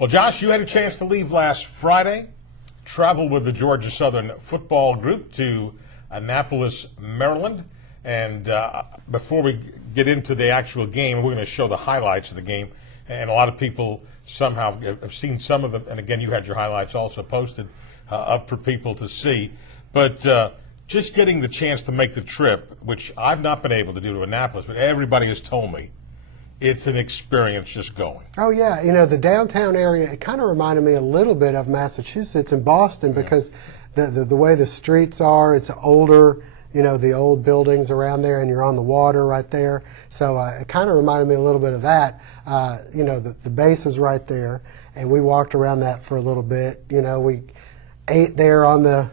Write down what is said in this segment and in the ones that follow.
Well, Josh, you had a chance to leave last Friday, travel with the Georgia Southern football group to Annapolis, Maryland. And before we get into the actual game, we're going to show the highlights of the game. And a lot of people somehow have seen some of them. And again, you had your highlights also posted up for people to see. But just getting the chance to make the trip, which I've not been able to do to Annapolis, but everybody has told me it's an experience just going. Oh, yeah. You know, the downtown area, it kind of reminded me a little bit of Massachusetts and Boston because the way the streets are, it's older, you know, the old buildings around there, and you're on the water right there. So it kind of reminded me a little bit of that. You know, the base is right there, and we walked around that for a little bit. You know, we ate there on the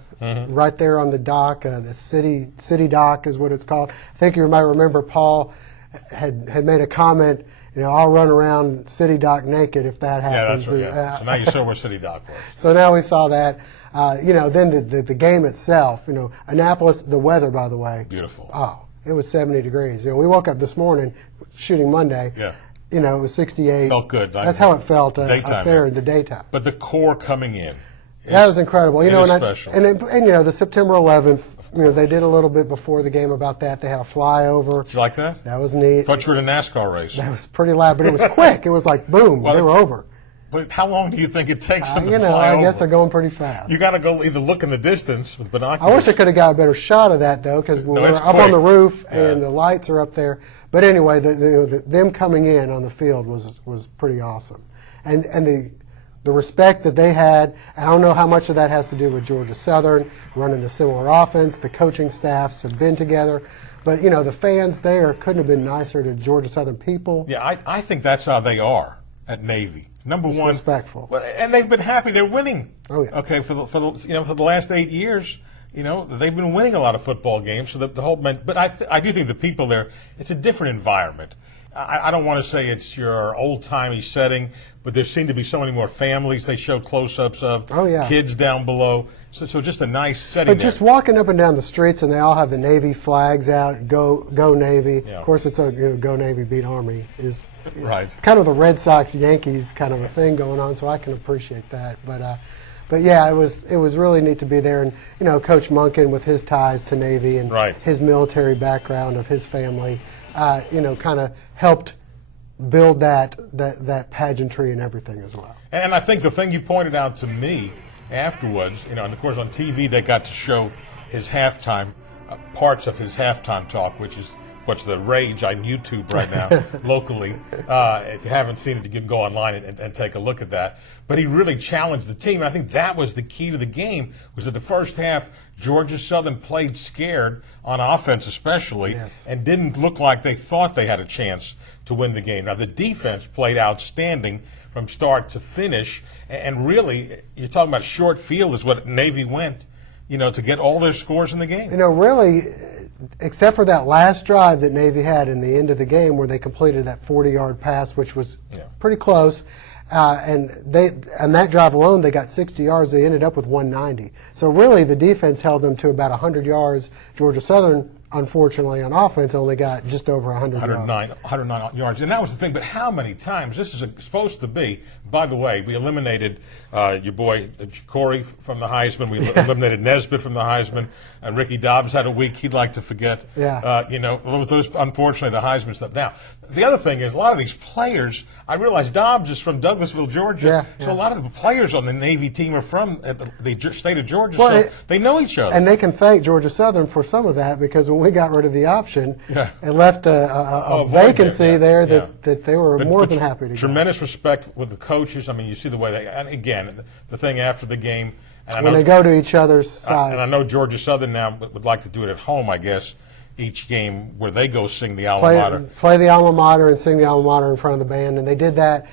right there on the dock. The city dock is what it's called. I think you might remember Paul had made a comment, you know, I'll run around City Dock naked if that happens. Yeah, that's right. Yeah. So now you saw where City Dock was. So now we saw that. You know, then the game itself, you know, Annapolis, the weather, by the way. Beautiful. Oh, it was 70 degrees. You know, we woke up this morning, shooting Monday. Yeah. You know, it was 68. Felt good. That's how it felt up there yeah. in the daytime. But the core coming in. That was incredible. You know, special. And you know, the September 11th, you know, they did a little bit before the game about that. They had a flyover. Did you like that? That was neat. I thought you were in a NASCAR race. That was pretty loud, but it was quick. It was like, boom, they were over. But how long do you think it takes them to you know, fly over? I guess they're going pretty fast. You got to go either look in the distance with binoculars. I wish I could have got a better shot of that, though, because we were up on the roof and the lights are up there. But anyway, them coming in on the field was pretty awesome. And the respect that they had, I don't know how much of that has to do with Georgia Southern running the similar offense. The coaching staffs have been together. But, you know, the fans there couldn't have been nicer to Georgia Southern people. Yeah, I think that's how they are at Navy. Number one, respectful. And they've been happy. They're winning. Oh, yeah. Okay, for the last 8 years, you know, they've been winning a lot of football games. So the whole, but I do think the people there, it's a different environment. I don't want to say it's your old-timey setting, but there seem to be so many more families they show close-ups of, kids down below. So just a nice setting But just walking up and down the streets, and they all have the Navy flags out, go Navy. Yeah. Of course, it's a go Navy, beat Army. It's kind of the Red Sox, Yankees kind of a thing going on, so I can appreciate that. But yeah, it was really neat to be there. And, you know, Coach Monken with his ties to Navy and his military background of his family, you know, kind of helped build that pageantry and everything as well. And I think the thing you pointed out to me afterwards, you know, and of course on TV they got to show his halftime, parts of his halftime talk, which is what's the rage on YouTube right now locally. If you haven't seen it, you can go online and take a look at that. But he really challenged the team. I think that was the key to the game, was that the first half, Georgia Southern played scared on offense especially, and didn't look like they thought they had a chance to win the game. Now, the defense played outstanding from start to finish, and really, you're talking about short field is what Navy went, you know, to get all their scores in the game. You know, really, except for that last drive that Navy had in the end of the game where they completed that 40-yard pass, which was pretty close, and that drive alone, they got 60 yards. They ended up with 190. So really, the defense held them to about 100 yards. Georgia Southern, unfortunately, on offense, only got just over 109 yards. And that was the thing. But how many times? This is supposed to be. By the way, we eliminated your boy Corey from the Heisman. We eliminated Nesbitt from the Heisman. And Ricky Dobbs had a week he'd like to forget. You know, those, unfortunately, the Heisman stuff. Now, the other thing is a lot of these players, I realize Dobbs is from Douglasville, Georgia. So a lot of the players on the Navy team are from the state of Georgia, so they know each other. And they can thank Georgia Southern for some of that, because when we got rid of the option, it left a vacancy there that they were more than happy to get. Tremendous respect with the coaches. I mean, you see the way they, and again, the thing after the game. And when they go to each other's side. And I know Georgia Southern now would like to do it at home, I guess, each game where they go sing the alma mater. Play the alma mater and sing the alma mater in front of the band. And they did that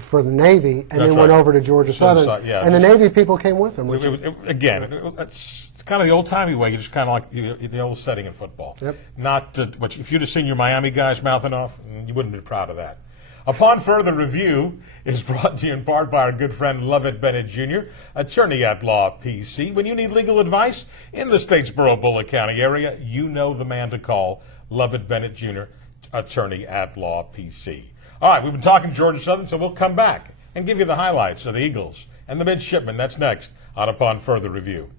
for the Navy, and then went over to Georgia Southern. And the Navy people came with them. It's kind of the old-timey way. You just kind of like the old setting in football. Not if you'd have seen your Miami guys mouthing off, you wouldn't be proud of that. Upon Further Review is brought to you in part by our good friend Lovett Bennett Jr., attorney at law, PC. When you need legal advice in the Statesboro, Bullitt County area, you know the man to call, Lovett Bennett Jr., attorney at law, PC. All right, we've been talking Georgia Southern, so we'll come back and give you the highlights of the Eagles and the midshipmen. That's next on Upon Further Review.